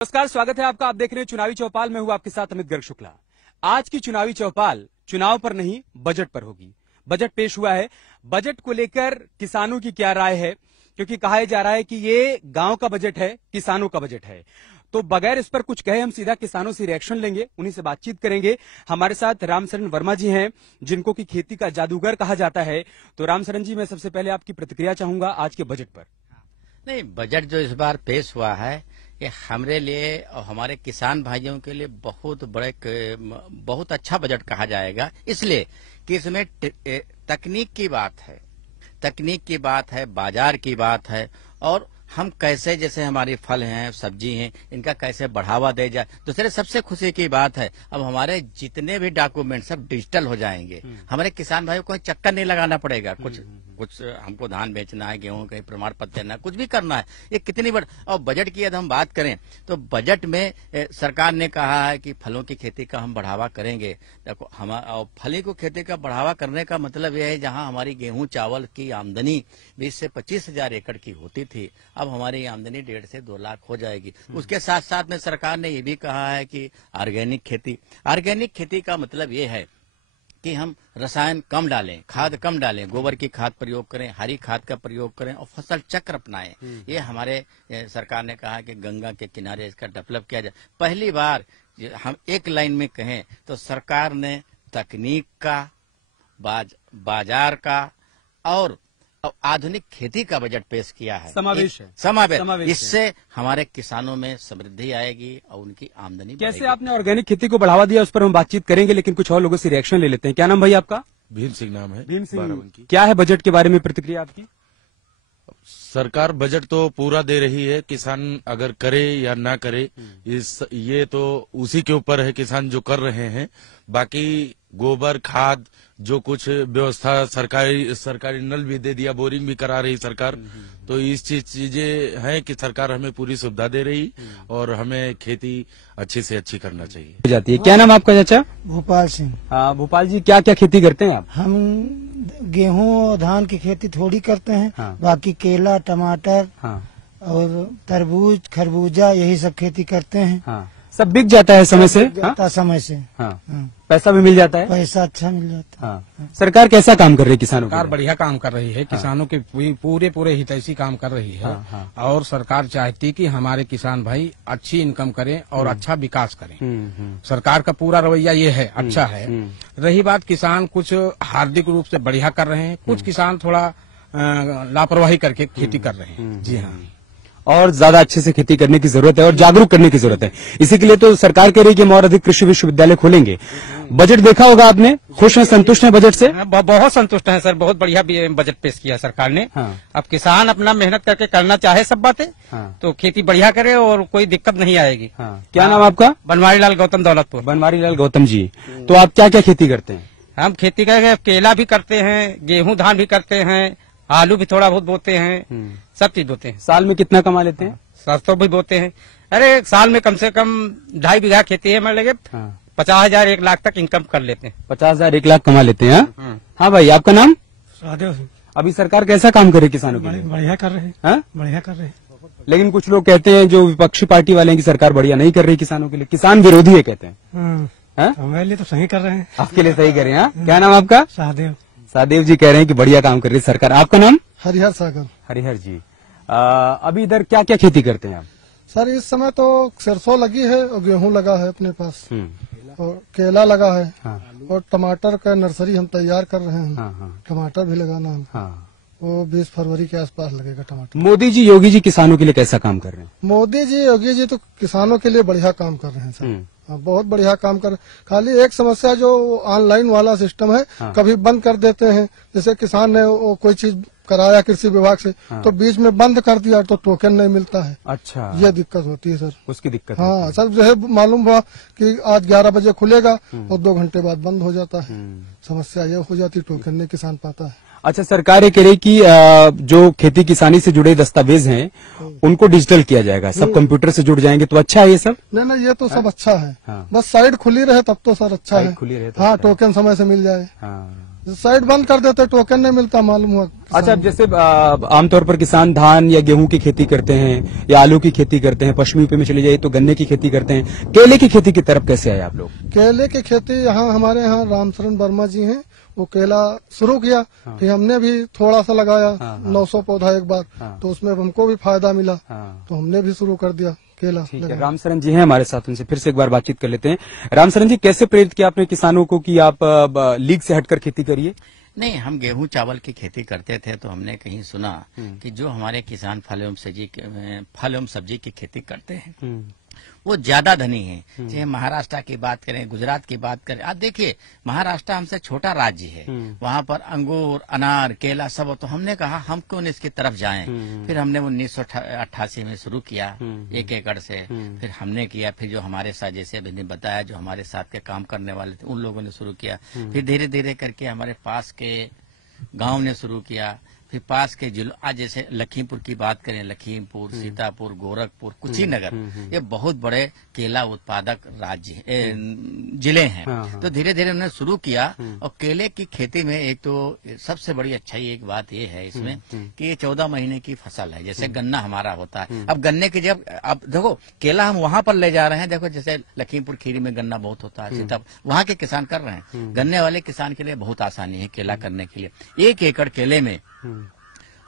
नमस्कार, स्वागत है आपका। आप देख रहे हैं चुनावी चौपाल में हूं आपके साथ अमित गर्ग शुक्ला। आज की चुनावी चौपाल चुनाव पर नहीं, बजट पर होगी। बजट पेश हुआ है। बजट को लेकर किसानों की क्या राय है, क्योंकि कहा जा रहा है कि ये गांव का बजट है, किसानों का बजट है। तो बगैर इस पर कुछ कहे हम सीधा किसानों से रिएक्शन लेंगे, उन्हीं से बातचीत करेंगे। हमारे साथ रामशरण वर्मा जी हैं, जिनको की खेती का जादूगर कहा जाता है। तो रामशरण जी, मैं सबसे पहले आपकी प्रतिक्रिया चाहूंगा आज के बजट पर। नहीं, बजट जो इस बार पेश हुआ है ये हमारे लिए और हमारे किसान भाइयों के लिए बहुत अच्छा बजट कहा जाएगा, इसलिए कि इसमें तकनीक की बात है, बाजार की बात है, और हम कैसे, जैसे हमारे फल हैं, सब्जी हैं, इनका कैसे बढ़ावा दे जाए। दूसरे सबसे खुशी की बात है, अब हमारे जितने भी डॉक्यूमेंट सब डिजिटल हो जाएंगे। हमारे किसान भाइयों को चक्कर नहीं लगाना पड़ेगा। कुछ हमको धान बेचना है, गेहूं कहीं प्रमाण पत्र देना है, कुछ भी करना है। ये कितनी बड़ी। और बजट की यदि हम बात करें तो बजट में सरकार ने कहा है कि फलों की खेती का हम बढ़ावा करेंगे। देखो, हम फली को खेती का बढ़ावा करने का मतलब यह है, जहां हमारी गेहूं चावल की आमदनी 20 से 25 हजार एकड़ की होती थी, अब हमारी आमदनी 1.5 से 2 लाख हो जाएगी। उसके साथ साथ में सरकार ने ये भी कहा है कि ऑर्गेनिक खेती का मतलब ये है कि हम रसायन कम डालें, खाद कम डालें, गोबर की खाद प्रयोग करें, हरी खाद का प्रयोग करें और फसल चक्र अपनाएं। ये हमारे सरकार ने कहा कि गंगा के किनारे इसका डेवलप किया जाए। पहली बार हम एक लाइन में कहें तो सरकार ने तकनीक का, बाजार का और आधुनिक खेती का बजट पेश किया है। समावेश। इससे हमारे किसानों में समृद्धि आएगी और उनकी आमदनी कैसे आपने ऑर्गेनिक खेती को बढ़ावा दिया, उस पर हम बातचीत करेंगे, लेकिन कुछ और लोगों से रिएक्शन ले लेते हैं। क्या नाम भाई आपका? भीम सिंह नाम है। भीम सिंह, क्या है बजट के बारे में प्रतिक्रिया आपकी? सरकार बजट तो पूरा दे रही है, किसान अगर करे या ना करे ये तो उसी के ऊपर है, किसान जो कर रहे हैं। बाकी गोबर खाद जो कुछ व्यवस्था सरकारी नल भी दे दिया, बोरिंग भी करा रही सरकार। तो इस चीजें हैं कि सरकार हमें पूरी सुविधा दे रही और हमें खेती अच्छी से अच्छी करना चाहिए जाती है। क्या नाम आपका चाचा? भोपाल सिंह। हाँ भोपाल जी, क्या क्या खेती करते हैं आप? हम गेहूं और धान की खेती थोड़ी करते हैं। हाँ। बाकी केला, टमाटर और तरबूज, खरबूजा, यही सब खेती करते हैं। हाँ। सब बिक जाता है समय से? समय से। हाँ। पैसा भी मिल जाता है? पैसा अच्छा मिल जाता है। हाँ। सरकार कैसा काम कर रही है किसानों? सरकार बढ़िया काम कर रही है, किसानों के पूरे हितैषी काम कर रही है। और सरकार चाहती कि हमारे किसान भाई अच्छी इनकम करें और अच्छा विकास करें। सरकार का पूरा रवैया ये है, अच्छा है। रही बात, किसान कुछ हार्दिक रूप से बढ़िया कर रहे हैं, कुछ किसान थोड़ा लापरवाही करके खेती कर रहे हैं। जी हाँ, और ज्यादा अच्छे से खेती करने की जरूरत है और जागरूक करने की जरूरत है। इसी के लिए तो सरकार कह रही है कि हम और अधिक कृषि विश्वविद्यालय खोलेंगे। बजट देखा होगा आपने, खुश हैं, संतुष्ट हैं बजट से? बहुत संतुष्ट हैं सर, बहुत बढ़िया बजट पेश किया सरकार ने। अब किसान अपना मेहनत करके करना चाहे सब बातें, तो खेती बढ़िया करे और कोई दिक्कत नहीं आएगी। क्या नाम आपका? बनवारी लाल गौतम, दौलतपुर। बनवारी लाल गौतम जी, तो आप क्या क्या खेती करते हैं? हम खेती करके केला भी करते हैं, गेहूं धान भी करते हैं, आलू भी थोड़ा बहुत बोते हैं, सब चीज बोते हैं। साल में कितना कमा लेते हैं? सरसों भी बोते हैं। अरे साल में कम से कम 2.5 बीघा खेती है, मतलब 50,000 1 लाख तक इनकम कर लेते हैं। 50,000 1 लाख कमा लेते हैं। हाँ भाई, आपका नाम? सादेव। अभी सरकार कैसा काम करे किसानों के लिए? बढ़िया कर रहे हैं। बढ़िया कर रहे हैं। लेकिन कुछ लोग कहते हैं, जो विपक्षी पार्टी वाले हैं, कि सरकार बढ़िया नहीं कर रही किसानों के लिए, किसान विरोधी है कहते हैं। हमारे लिए तो सही कर रहे हैं। आपके लिए सही करे? हाँ। क्या नाम आपका? सादेव। सादेव जी कह रहे हैं कि बढ़िया काम कर रही है सरकार। आपका नाम? हरिहर सागर। हरिहर जी, अभी इधर क्या क्या खेती करते हैं आप? सर इस समय तो सरसों लगी है और गेहूं लगा है अपने पास, और केला लगा है। और टमाटर का नर्सरी हम तैयार कर रहे हैं। टमाटर भी लगाना है। वो 20 फरवरी के आसपास लगेगा टमाटर। मोदी जी, योगी जी किसानों के लिए कैसा काम कर रहे हैं? मोदी जी, योगी जी तो किसानों के लिए बढ़िया काम कर रहे हैं सर। बहुत बढ़िया काम कर। खाली एक समस्या जो ऑनलाइन वाला सिस्टम है, कभी बंद कर देते हैं। जैसे किसान ने वो कोई चीज कराया कृषि विभाग से, तो बीच में बंद कर दिया तो टोकन नहीं मिलता है। अच्छा, ये दिक्कत होती है सर। उसकी दिक्कत? हाँ सर, जो है मालूम हुआ कि आज 11 बजे खुलेगा और 2 घंटे बाद बंद हो जाता है। समस्या ये हो जाती, टोकन नहीं किसान पाता है। अच्छा, सरकार ये कह रही कि जो खेती किसानी से जुड़े दस्तावेज हैं उनको डिजिटल किया जाएगा, सब कंप्यूटर से जुड़ जाएंगे, तो अच्छा है ये सब? नहीं, ये तो सब अच्छा है। बस साइड खुली रहे तब तो सर अच्छा है। खुली रहे, हाँ, टोकन समय से मिल जाए। साइड बंद कर देते, टोकन नहीं मिलता, मालूम हुआ। अच्छा, अब जैसे आमतौर पर किसान धान या गेहूं की खेती करते हैं या आलू की खेती करते हैं, पश्चिमी यूपी में चले जाइए तो गन्ने की खेती करते हैं, केले की खेती की तरफ कैसे आए आप लोग? केले की खेती यहाँ हमारे यहाँ रामशरण वर्मा जी हैं, वो केला शुरू किया। फिर हमने भी थोड़ा सा लगाया, 900 पौधा एक बार, तो उसमें हमको भी फायदा मिला, तो हमने भी शुरू कर दिया केला। ठीक है, रामशरण जी हैं हमारे साथ, उनसे फिर से एक बार बातचीत कर लेते हैं। रामशरण जी, कैसे प्रेरित किया आपने किसानों को कि आप लीग से हटकर खेती करिए? नहीं, हम गेहूं चावल की खेती करते थे तो हमने कहीं सुना कि जो हमारे किसान फल एवं सब्जी की खेती करते हैं वो ज्यादा धनी है। चाहे महाराष्ट्र की बात करें, गुजरात की बात करें, आप देखिए महाराष्ट्र हमसे छोटा राज्य है, वहाँ पर अंगूर, अनार, केला सब, तो हमने कहा हम क्यों इसकी तरफ जाएं। फिर हमने 1988 में शुरू किया 1 एकड़ से, फिर हमने किया, फिर जो हमारे साथ, जैसे अभी ने बताया, जो हमारे साथ के काम करने वाले थे उन लोगों ने शुरू किया, फिर धीरे धीरे करके हमारे पास के गांव ने शुरू किया, फिर पास के जिलों, आज जैसे लखीमपुर की बात करें, लखीमपुर, सीतापुर, गोरखपुर, कुशीनगर, ये बहुत बड़े केला उत्पादक राज्य जिले हैं। तो धीरे धीरे हमने शुरू किया, और केले की खेती में एक तो सबसे बड़ी अच्छाई एक बात ये है इसमें कि ये 14 महीने की फसल है। जैसे गन्ना हमारा होता है, अब गन्ने की जब अब देखो केला हम वहां पर ले जा रहे हैं, देखो जैसे लखीमपुर खीरी में गन्ना बहुत होता है, सीतापुर वहां के किसान कर रहे हैं, गन्ने वाले किसान के लिए बहुत आसानी है केला करने के लिए। 1 एकड़ केले में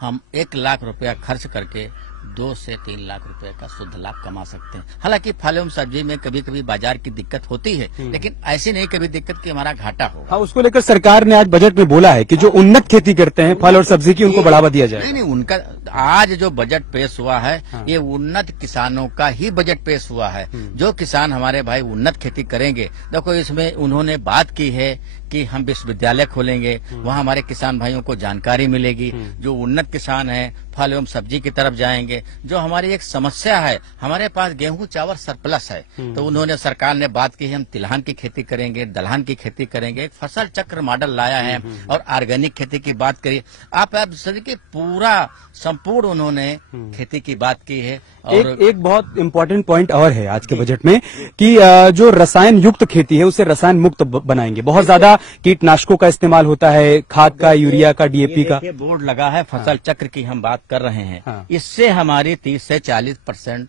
हम 1 लाख रुपया खर्च करके 2 से 3 लाख रुपए का शुद्ध लाभ कमा सकते हैं। हालांकि फल एवं सब्जी में कभी कभी बाजार की दिक्कत होती है, लेकिन ऐसी नहीं कभी दिक्कत कि हमारा घाटा हो। हाँ, उसको लेकर सरकार ने आज बजट में बोला है कि जो उन्नत खेती करते हैं फल और सब्जी की, उनको बढ़ावा दिया जाए। नहीं, उनका आज जो बजट पेश हुआ है, ये उन्नत किसानों का ही बजट पेश हुआ है। जो किसान हमारे भाई उन्नत खेती करेंगे, देखो इसमें उन्होंने बात की है कि हम विश्वविद्यालय खोलेंगे, वहाँ हमारे किसान भाइयों को जानकारी मिलेगी। जो उन्नत किसान है फल एवं सब्जी की तरफ जाएंगे। जो हमारी एक समस्या है, हमारे पास गेहूं चावल सरप्लस है, तो उन्होंने, सरकार ने बात की है हम तिलहन की खेती करेंगे, दलहन की खेती करेंगे, एक फसल चक्र मॉडल लाया है, और ऑर्गेनिक खेती की बात करिए आप देखिए, पूरा संपूर्ण उन्होंने खेती की बात की है। और एक बहुत इम्पोर्टेंट पॉइंट और है आज के बजट में कि जो रसायन युक्त खेती है उसे रसायन मुक्त बनाएंगे। बहुत ज्यादा कीटनाशकों का इस्तेमाल होता है, खाद का, यूरिया का, डीएपी का। बोर्ड लगा है फसल चक्र की हम बात कर रहे हैं, इससे हमारी 30 से 40%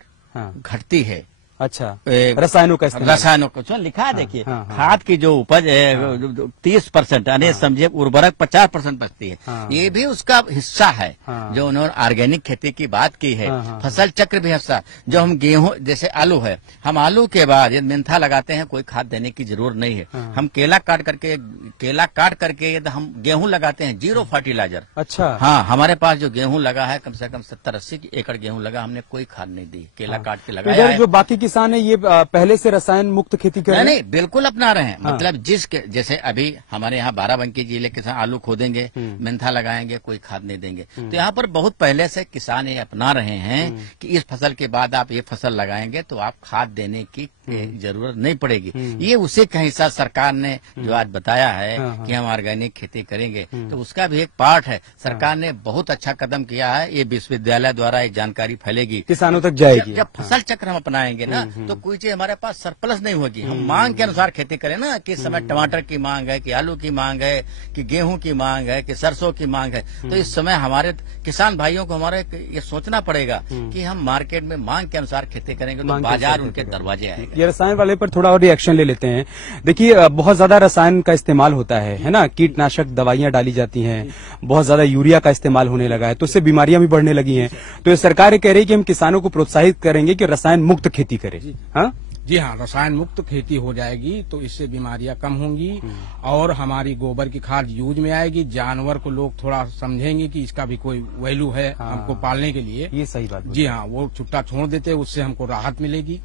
घटती है। अच्छा, रसायनों का लिखा है, देखिए खाद की जो उपज है 30%, यानी समझिए उर्वरक 50% बचती है, ये भी उसका हिस्सा है। जो उन्होंने ऑर्गेनिक खेती की बात की है, फसल चक्र भी हिस्सा। जो हम गेहूं, जैसे आलू है, हम आलू के बाद यदि मेंथा लगाते हैं, कोई खाद देने की जरूरत नहीं है। हम केला काट करके यदि हम गेहूं लगाते हैं, 0 फर्टिलाइजर। अच्छा, हाँ, हमारे पास जो गेहूं लगा है कम से कम 70-80 एकड़ गेहूं लगा, हमने कोई खाद नहीं दी, केला काट के लगाया है। जो बाकी किसान है ये पहले से रसायन मुक्त खेती कर रहे हैं? नहीं, बिल्कुल अपना रहे हैं। मतलब जैसे अभी हमारे यहाँ बाराबंकी जिले किसान आलू खोदेंगे, मेंथा लगाएंगे, कोई खाद नहीं देंगे। तो यहाँ पर बहुत पहले से किसान ये अपना रहे हैं कि इस फसल के बाद आप ये फसल लगाएंगे तो आप खाद देने की जरूरत नहीं पड़ेगी। ये उसी का हिस्सा सरकार ने जो आज बताया है कि हम ऑर्गेनिक खेती करेंगे, तो उसका भी एक पार्ट है। सरकार ने बहुत अच्छा कदम किया है, ये विश्वविद्यालय द्वारा एक जानकारी फैलेगी, किसानों तक जाएगी। जब फसल चक्र हम अपनाएंगे ना, तो कोई चीज हमारे पास सरप्लस नहीं होगी। हम मांग के अनुसार खेती करें ना, कि इस समय टमाटर की मांग है, कि आलू की मांग है, कि गेहूं की मांग है, कि सरसों की मांग है। तो इस समय हमारे किसान भाइयों को हमारे ये सोचना पड़ेगा कि हम मार्केट में मांग के अनुसार खेती करेंगे, तो बाजार उनके दरवाजे आएगा। ये रसायन वाले पर थोड़ा और रिएक्शन ले लेते हैं। देखिए, बहुत ज्यादा रसायन का इस्तेमाल होता है ना, कीटनाशक दवाइयां डाली जाती हैं, बहुत ज्यादा यूरिया का इस्तेमाल होने लगा है, तो उससे बीमारियां भी बढ़ने लगी हैं। तो ये सरकार कह रही है कि हम किसानों को प्रोत्साहित करेंगे कि रसायन मुक्त खेती करें। हाँ जी हाँ, रसायन मुक्त खेती हो जाएगी तो इससे बीमारियां कम होंगी, और हमारी गोबर की खाद यूज में आएगी। जानवर को लोग थोड़ा समझेंगे कि इसका भी कोई वैल्यू है हमको पालने के लिए। ये सही बात। जी हाँ, वो छुट्टा छोड़ देते, उससे हमको राहत मिलेगी।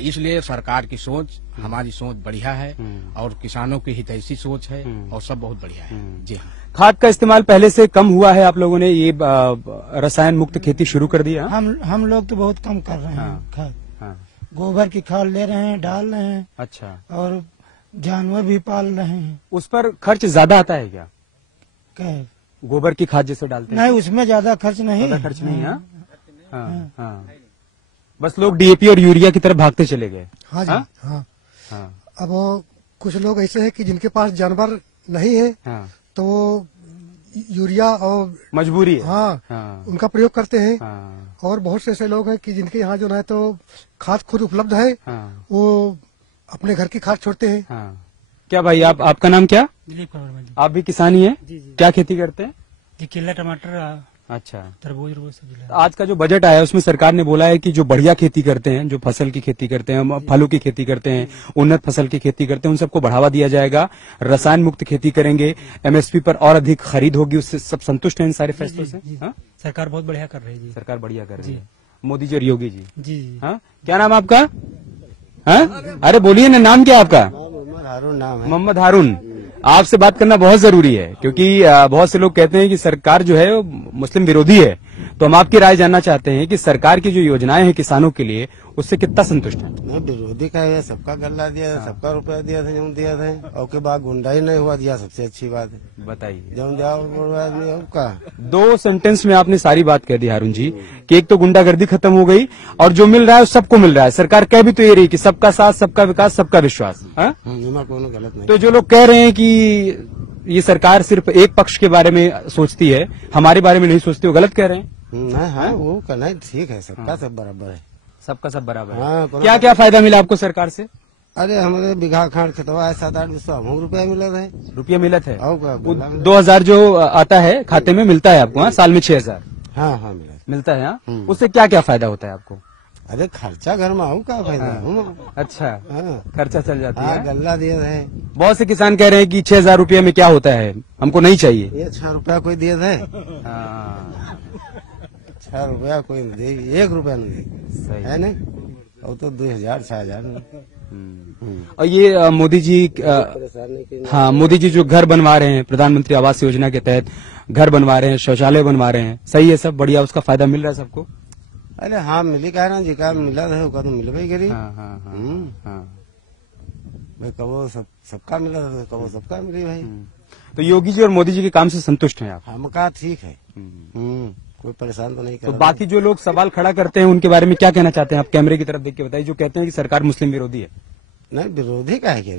इसलिए सरकार की सोच, हमारी सोच बढ़िया है, और किसानों की हितैषी सोच है, और सब बहुत बढ़िया है। जी हाँ, खाद का इस्तेमाल पहले से कम हुआ है, आप लोगों ने ये रसायन मुक्त खेती शुरू कर दिया? हम लोग तो बहुत कम कर रहे हैं खाद। गोबर की खाद ले रहे हैं, डाल रहे हैं। अच्छा, और जानवर भी पाल रहे हैं। उस पर खर्च ज्यादा आता है क्या? गोबर की खाद जैसे डालते हैं? नहीं, उसमें ज्यादा खर्च नहीं है। हाँ। बस लोग डीएपी और यूरिया की तरफ भागते चले गए। हाँ जी, हाँ। अब कुछ लोग ऐसे हैं कि जिनके पास जानवर नहीं है, तो वो यूरिया और मजबूरी है। हाँ, उनका प्रयोग करते हैं। हाँ, और बहुत से ऐसे लोग हैं कि जिनके यहाँ जो है तो खाद खुद उपलब्ध है, हाँ, वो अपने घर की खाद छोड़ते हैं। हाँ। क्या भाई आपका नाम क्या? दिलीप कुमार जी। आप भी किसान ही हैं? जी जी क्या खेती करते हैं? जी, केला टमाटर अच्छा। तरबूज सब्जी लगा। आज का जो बजट आया है उसमें सरकार ने बोला है कि जो बढ़िया खेती करते हैं, जो फसल की खेती करते हैं, फलों की खेती करते हैं, उन्नत फसल की खेती करते हैं, उन सबको बढ़ावा दिया जाएगा। रसायन मुक्त खेती करेंगे, एमएसपी पर और अधिक खरीद होगी। उससे सब संतुष्ट हैं इन सारे फैसलों से? जी, हाँ? सरकार बहुत बढ़िया कर रही है जी। सरकार बढ़िया कर रही है, मोदी जी और योगी जी। जी जी। हाँ, क्या नाम आपका? हाँ, अरे बोलिए ना, नाम क्या आपका? हारून नाम है। मोहम्मद हारून। आपसे बात करना बहुत जरूरी है क्योंकि बहुत से लोग कहते हैं कि सरकार जो है वो मुस्लिम विरोधी है। तो हम आपकी राय जानना चाहते हैं कि सरकार की जो योजनाएं हैं किसानों के लिए, उससे कितना संतुष्ट है? नहीं, विरोधी का है, सबका गल्ला दिया था, सबका रुपया दिया था, जो दिया था। और के बाद गुंडाई नहीं हुआ दिया, सबसे अच्छी बात है। बताइए। जो जाओ आदमी का 2 सेंटेंस में आपने सारी बात कह दी हारून जी कि एक तो गुंडागर्दी खत्म हो गई और जो मिल रहा है सबको मिल रहा है। सरकार कह भी तो ये रही कि सबका साथ, सबका विकास, सबका विश्वास। हाँ? कोनो गलत नहीं। तो जो लोग कह रहे हैं कि ये सरकार सिर्फ एक पक्ष के बारे में सोचती है, हमारे बारे में नहीं सोचती, वो गलत कह रहे हैं? नहीं, हाँ, वो करना ठीक है, सबका सब बराबर है। सबका सब बराबर हाँ, है। क्या क्या फायदा मिला आपको सरकार से? अरे हमारे बिघा खांड खतवा है 7-8 हमको रुपया मिला है। रुपया मिलत है? और क्या, वो 2000 जो आता है खाते में मिलता है आपको? हाँ, साल में 6000 हाँ हाँ मिलता है। हाँ, उससे क्या क्या फायदा होता है आपको? अरे खर्चा घर में आऊ का फायदा हूँ। अच्छा, हाँ, खर्चा चल जाता हाँ, है। गल्ला दिया है। बहुत से किसान कह रहे हैं कि 6000 रुपये में क्या होता है, हमको नहीं चाहिए। ये 6 रुपया कोई दिया है? हाँ, 6 रुपया कोई नहीं दे, 1 रुपया नहीं दे, सही है नहीं? और तो 2000-6000। और ये मोदी जी हाँ, मोदी जी जो घर बनवा रहे हैं प्रधानमंत्री आवास योजना के तहत, घर बनवा रहे हैं, शौचालय बनवा रहे हैं, सही है सब बढ़िया, उसका फायदा मिल रहा है सबको? अरे हाँ, मिली कहा ना जी, का मिला है तो मिलवे करी। हाँ, हाँ, हाँ, हाँ। भाई कबो सबका मिला था, कबो सबका मिली भाई। तो योगी जी और मोदी जी के काम से संतुष्ट हैं आप? हमका ठीक है। कोई परेशान तो नहीं कर तो बाकी जो लोग सवाल खड़ा करते हैं उनके बारे में क्या कहना चाहते हैं आप? कैमरे की तरफ देख के बताइए, जो कहते हैं कि सरकार मुस्लिम विरोधी है। नहीं, विरोधी का है क्या?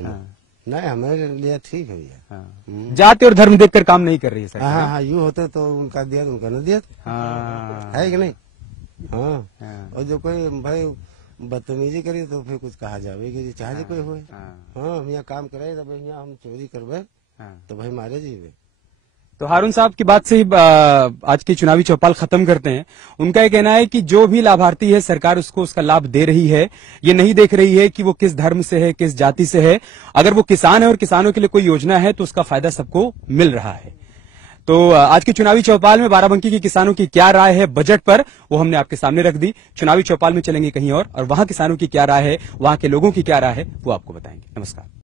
नहीं, हमारे लिए ठीक है भैया। हाँ। जाति और धर्म देखकर काम नहीं कर रही है सरकार। हाँ हाँ, यू होते तो उनका दिया, उनका न दिया, है कि नहीं? हाँ। और जो कोई भाई बदतमीजी करी तो फिर कुछ कहा जावे, चाहे कोई हो। हाँ, हम यहाँ काम करे तो यहाँ हम चोरी करवे तो भाई मारे जीवे। तो हारून साहब की बात से ही आज की चुनावी चौपाल खत्म करते हैं। उनका ये कहना है कि जो भी लाभार्थी है सरकार उसको उसका लाभ दे रही है, ये नहीं देख रही है कि वो किस धर्म से है, किस जाति से है। अगर वो किसान है और किसानों के लिए कोई योजना है तो उसका फायदा सबको मिल रहा है। तो आज की चुनावी चौपाल में बाराबंकी के किसानों की क्या राय है बजट पर, वो हमने आपके सामने रख दी। चुनावी चौपाल में चलेंगे कहीं और वहां किसानों की क्या राय है, वहां के लोगों की क्या राय है, वो आपको बताएंगे। नमस्कार।